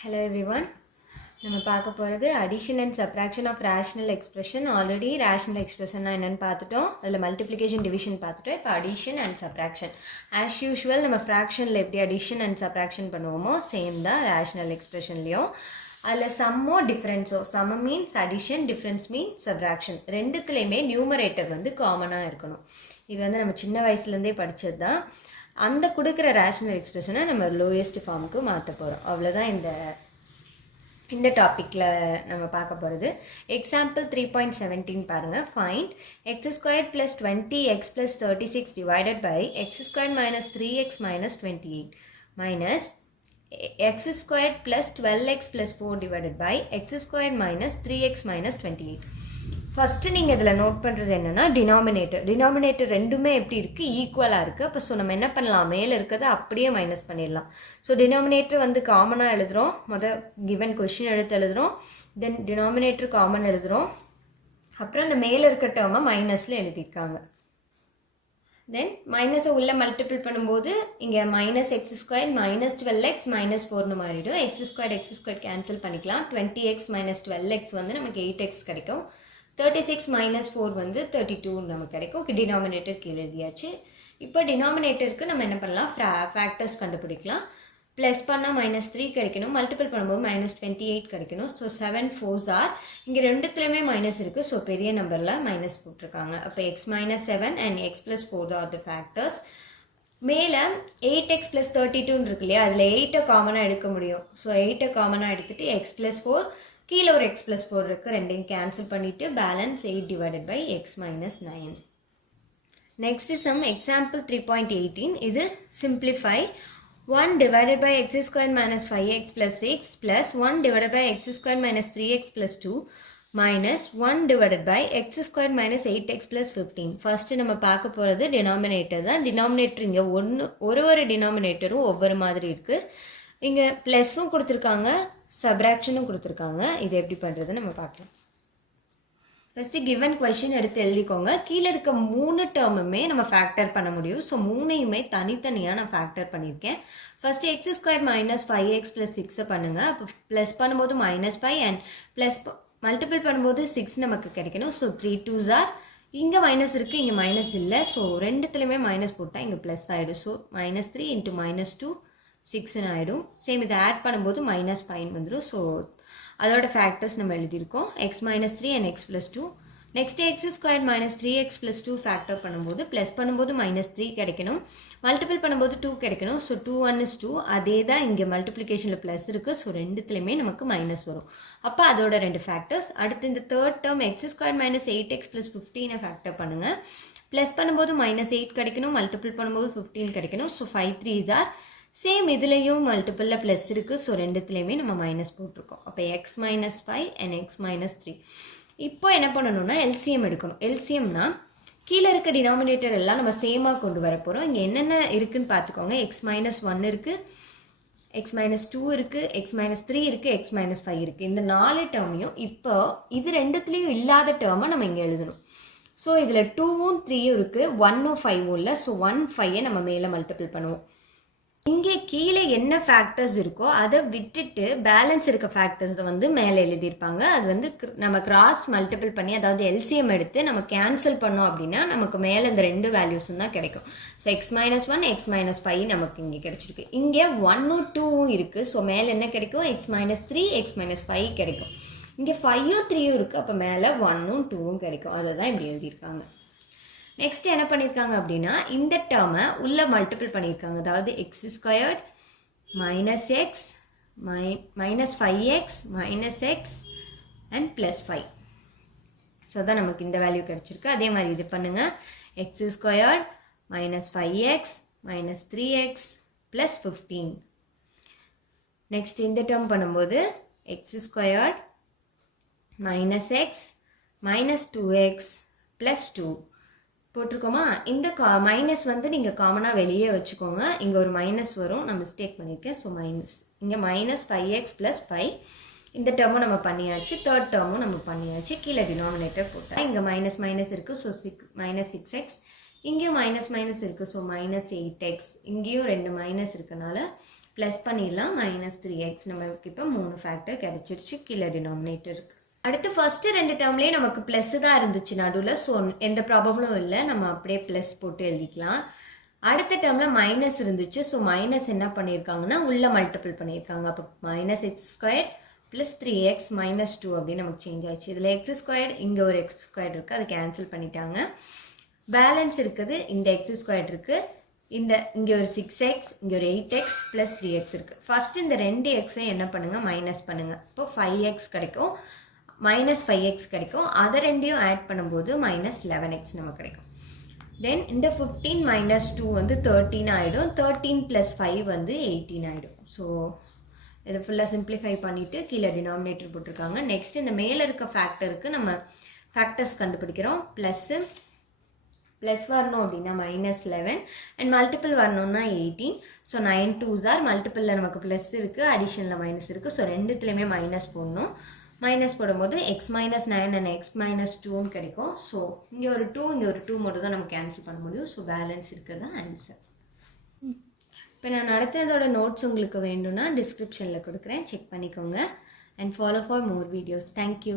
Hello everyone. நம்ம பார்க்க போகிறது addition and subtraction of rational expression. Already rational expression என்னன்னு பார்த்துட்டோம். அதில் multiplication division பார்த்துட்டோம். இப்போ addition and subtraction. As usual நம்ம fractionல எப்படி addition and subtraction பண்ணுவோமோ சேம் தான் rational expressionலையும். அதில் சம்மோ டிஃப்ரென்ஸோ சம்ம means addition, difference means subtraction. ரெண்டுத்துலேயுமே நியூமரேட்டர் வந்து காமனாக இருக்கணும். இது வந்து நம்ம சின்ன வயசுலேருந்தே படித்தது தான். அந்த கொடுக்குற ரேஷனல் எக்ஸ்பிரஷனை நம்ம லோயஸ்ட் ஃபார்முக்கு மாற்ற போகிறோம். அவ்வளோதான் இந்த டாப்பிக்கில் நம்ம பார்க்க போகிறது. எக்ஸாம்பிள் 3.17 பாருங்கள். Find x square plus 20x plus 36 divided by x square minus 3x minus 28 minus x square plus 12x plus 4 divided by x square minus 3x minus 28. First நீங்கள் இதில் நோட் பண்ணுறது என்னென்னா டினாமினேட்டர் ரெண்டுமே எப்படி இருக்குது, ஈக்குவலாக இருக்குது. அப்போ நம்ம என்ன பண்ணலாம், மேலே இருக்கிறத அப்படியே மைனஸ் பண்ணிடலாம். ஸோ டினாமினேட்டர் வந்து காமனாக எழுதுகிறோம். கிவன் கொஷின் எழுதுகிறோம். தென் டினாமினேட்டர் காமன் எழுதுகிறோம். அப்புறம் அந்த மேலே இருக்க டேர்மை மைனஸில் எழுதியிருக்காங்க. தென் மைனஸை உள்ளே மல்டிபிள் பண்ணும்போது இங்கே minus x square minus 12x minus 4னு மாறிடும். எக்ஸ் ஸ்கொயர் கேன்சல் பண்ணிக்கலாம். 20x மைனஸ் 12x வந்து நமக்கு 8x கிடைக்கும். 36 மைனஸ் 4 வந்து 32 நமக்கு கிடைக்கும். டினாமினேட்டர் கீழே எழுதியாச்சு. இப்போ டினாமினேட்டருக்கு நம்ம என்ன பண்ணலாம், ஃபேக்டர்ஸ் கண்டுபிடிக்கலாம். ப்ளஸ் பண்ணால் மைனஸ் 3 கிடைக்கணும், மல்டிபிள் பண்ணும்போது மைனஸ் 28 கிடைக்கணும். ஸோ 7 4s ஆர், இங்கே ரெண்டுத்துலேயுமே மைனஸ் இருக்குது. ஸோ பெரிய நம்பரில் மைனஸ் போட்டிருக்காங்க. அப்போ X minus 7 and X plus 4 R the factors. மேலே 8x ப்ளஸ் 32 இருக்கு இல்லையா, அதில் 8 காமனாக எடுக்க முடியும். ஸோ 8 காமனாக எடுத்துகிட்டு எக்ஸ் ப்ளஸ் 4, கீழே ஒரு x ப்ளஸ் 4 இருக்குது, ரெண்டையும் கேன்சல் பண்ணிவிட்டு balance 8 divided by x minus 9. Next sum example 3.18. இது simplify 1 divided by x square minus 5x plus 6 plus 1 divided by x square minus 3x plus 2 minus 1 divided by x square minus 8x plus 15. First நம்ம பார்க்க போகிறது denominator தான். Denominator இங்கே ஒரு டினாமினேட்டரும் ஒவ்வொரு மாதிரி இருக்குது. இங்கே ப்ளஸ்ஸும் கொடுத்துருக்காங்க, சப்ராக்ஷனும் கொடுத்துருக்காங்க. இது எப்படி பண்ணுறதுன்னு நம்ம பார்க்கலாம். ஃபஸ்ட்டு கிவன் கொஷின் எடுத்து எழுதிக்கோங்க. கீழே இருக்க 3 டேர்முமே நம்ம ஃபேக்டர் பண்ண முடியும். ஸோ 3யுமே தனித்தனியாக நான் ஃபேக்டர் பண்ணியிருக்கேன். First X square minus 5x plus 6 பண்ணுங்கள். அப்போ ப்ளஸ் பண்ணும்போது மைனஸ் 5 அண்ட் ப்ளஸ் மல்டிபிள் பண்ணும்போது 6 நமக்கு கிடைக்கணும். ஸோ 3 2s ஆர், இங்கே மைனஸ் இருக்குது, இங்கே மைனஸ் இல்லை. ஸோ ரெண்டுத்துலேயுமே மைனஸ் போட்டால் இங்கே ப்ளஸ் ஆகிடும். ஸோ மைனஸ் 3 இன்ட்டு மைனஸ் 2 6ன்னு ஆகிடும். சேம் இதை ஆட் பண்ணும்போது மைனஸ் 5 வந்துடும். ஸோ அதோட ஃபேக்டர்ஸ் நம்ம எழுதியிருக்கோம். X minus 3 and X plus 2. Next X square minus 3x plus 2 factor பண்ணும்போது ப்ளஸ் பண்ணும்போது மைனஸ் 3 கிடைக்கணும், மல்டிபிள் பண்ணும்போது 2 கிடைக்கணும். So 2 1 is 2. அதே தான் இங்கே மல்டிப்ளிகேஷனில் ப்ளஸ் இருக்குது. ஸோ ரெண்டுத்துலேயுமே நமக்கு மைனஸ் வரும். அப்போ அதோட 2 ஃபேக்டர்ஸ். அடுத்து இந்த third term X square minus 8x plus 15 factor பண்ணுங்கள். ப்ளஸ் பண்ணும்போது மைனஸ் 8 கிடைக்கணும், மல்டிபிள் பண்ணும்போது 15 கிடைக்கணும். So 5 3s R. சேம் இதுலேயும் மல்டிப்பிளில் ப்ளஸ் இருக்குது. ஸோ ரெண்டுத்துலேயுமே நம்ம மைனஸ் போட்டிருக்கோம். அப்போ X minus 5 and X minus 3. இப்போ என்ன பண்ணணும்னா எல்சிஎம் எடுக்கணும். எல்சிஎம்னா கீழே இருக்க டினாமினேட்டர் எல்லாம் நம்ம சேமாக கொண்டு வர போகிறோம். இங்கே என்னென்ன இருக்குதுன்னு பார்த்துக்கோங்க. எக்ஸ் மைனஸ் 1 இருக்குது, எக்ஸ் மைனஸ் 2 இருக்குது, எக்ஸ் மைனஸ் 3 இருக்குது, எக்ஸ் மைனஸ் 5 இருக்குது. இந்த 4 டேர்மையும் இப்போ இது ரெண்டுத்துலேயும் இல்லாத டேர்மை நம்ம இங்கே எழுதணும். ஸோ இதில் 2ம் 3ம் இருக்குது, 1ம் 5ம் இல்லை. ஸோ 1 5 நம்ம மேலே மல்டிபிள் பண்ணுவோம். இங்கே கீழே என்ன ஃபேக்டர்ஸ் இருக்கோ அதை விட்டுட்டு பேலன்ஸ் இருக்க ஃபேக்டர்ஸ் வந்து மேலே எழுதியிருப்பாங்க. அது வந்து நம்ம கிராஸ் மல்டிபிள் பண்ணி, அதாவது எல்சிஎம் எடுத்து நம்ம கேன்சல் பண்ணோம் அப்படின்னா நமக்கு மேலே இந்த 2 வேல்யூஸும் தான் கிடைக்கும். So X minus 1 X minus 5 நமக்கு இங்கே கிடைச்சிருக்கு. இங்கே 1ம் 2ம் இருக்குது. ஸோ மேலே என்ன கிடைக்கும், எக்ஸ் மைனஸ் 3 எக்ஸ் மைனஸ் 5 கிடைக்கும். இங்கே 5ம் 3ம் இருக்குது. அப்போ மேலே 1ம் 2ம் கிடைக்கும். அதை தான் இப்படி எழுதியிருக்காங்க. நெக்ஸ்ட் என்ன பண்ணியிருக்காங்க அப்படின்னா இந்த டேர்மை உள்ளே மல்டிபிள் பண்ணியிருக்காங்க. அதாவது X squared minus X minus 5x minus X and plus 5. So தான் நமக்கு இந்த வேல்யூ கிடச்சிருக்கு. அதே மாதிரி இது பண்ணுங்கள். X squared minus 5x minus 3x plus 15. Next இந்த டேர்ம் பண்ணும்போது X squared minus X minus 2x plus 2 போட்டிருக்கோமா. இந்த மைனஸ் வந்து நீங்கள் காமனாக வெளியே வச்சுக்கோங்க. இங்கே ஒரு மைனஸ் வரும், நான் மிஸ்டேக் பண்ணியிருக்கேன். ஸோ மைனஸ் இங்கே மைனஸ் 5x ப்ளஸ் 5. இந்த டேர்மும் நம்ம பண்ணியாச்சு, தேர்ட் டேர்மும் நம்ம பண்ணியாச்சு. கீழே டினாமினேட்டர் போட்டால் இங்கே மைனஸ் மைனஸ் இருக்குது. So minus 6x. இங்கேயும் மைனஸ் மைனஸ் இருக்குது. So minus 8x. இங்கேயும் 2 மைனஸ் இருக்கனால ப்ளஸ் பண்ணிடலாம். -3x நமக்கு இப்போ 3 ஃபேக்டர் கிடச்சிருச்சு. கீழே டினாமினேட்டர் இருக்குது. அடுத்து ஃபஸ்ட்டு 2 டேர்ம்லேயே நமக்கு ப்ளஸ் தான் இருந்துச்சு நடுவில். ஸோ எந்த ப்ராப்ளமும் இல்லை, நம்ம அப்படியே ப்ளஸ் போட்டு எழுதிக்கலாம். அடுத்த டேர்மில் மைனஸ் இருந்துச்சு. ஸோ மைனஸ் என்ன பண்ணியிருக்காங்கன்னா உள்ளே மல்டிபிள் பண்ணியிருக்காங்க. அப்போ -x² + 3x -2 அப்படின்னு நமக்கு சேஞ்ச் ஆயிடுச்சு. இதில் x², இங்கே ஒரு x² இருக்குது, அதை கேன்சல் பண்ணிட்டாங்க. பேலன்ஸ் இருக்குது, இந்த x² இருக்குது, இங்கே ஒரு 6x, இங்கே ஒரு 8x + 3x இருக்குது. ஃபஸ்ட்டு இந்த 2 எக்ஸையும் என்ன பண்ணுங்கள், மைனஸ் பண்ணுங்கள். இப்போ 5x கிடைக்கும், -5x கிடைக்கும். அதை ரெண்டையும் ஆட் பண்ணும்போது -11x நமக்கு கிடைக்கும். தென் இந்த 15 - 2 வந்து 13 ஆகிடும். 13 + 5 வந்து 18 ஆகிடும். ஸோ இதை ஃபுல்லாக சிம்பிளிஃபை பண்ணிவிட்டு கீழே டினாமினேட்டர் போட்டிருக்காங்க. நெக்ஸ்ட் இந்த மேலே இருக்க ஃபேக்டருக்கு நம்ம ஃபேக்டர்ஸ் கண்டுபிடிக்கிறோம். ப்ளஸ் வரணும் அப்படின்னா -11 அண்ட் மல்டிபிள் வரணும்னா 18. ஸோ 9 2s are மல்டிப்பிளில் நமக்கு ப்ளஸ் இருக்குது, அடிஷனில் மைனஸ் இருக்குது. ஸோ ரெண்டுத்துலேயுமே மைனஸ் போடணும். மைனஸ் போடும்போது x - 9 and x - 2 கிடைக்கும். ஸோ இங்கே ஒரு 2, இங்கே ஒரு 2 மட்டும் தான் நம்ம கேன்சல் பண்ண முடியும். ஸோ பேலன்ஸ் இருக்கிறது தான் ஆன்சர். இப்போ நான் நடத்துனதோட நோட்ஸ் உங்களுக்கு வேண்டும்னா டிஸ்கிரிப்ஷனில் கொடுக்குறேன், செக் பண்ணிக்கோங்க. And follow for more videos. Thank you.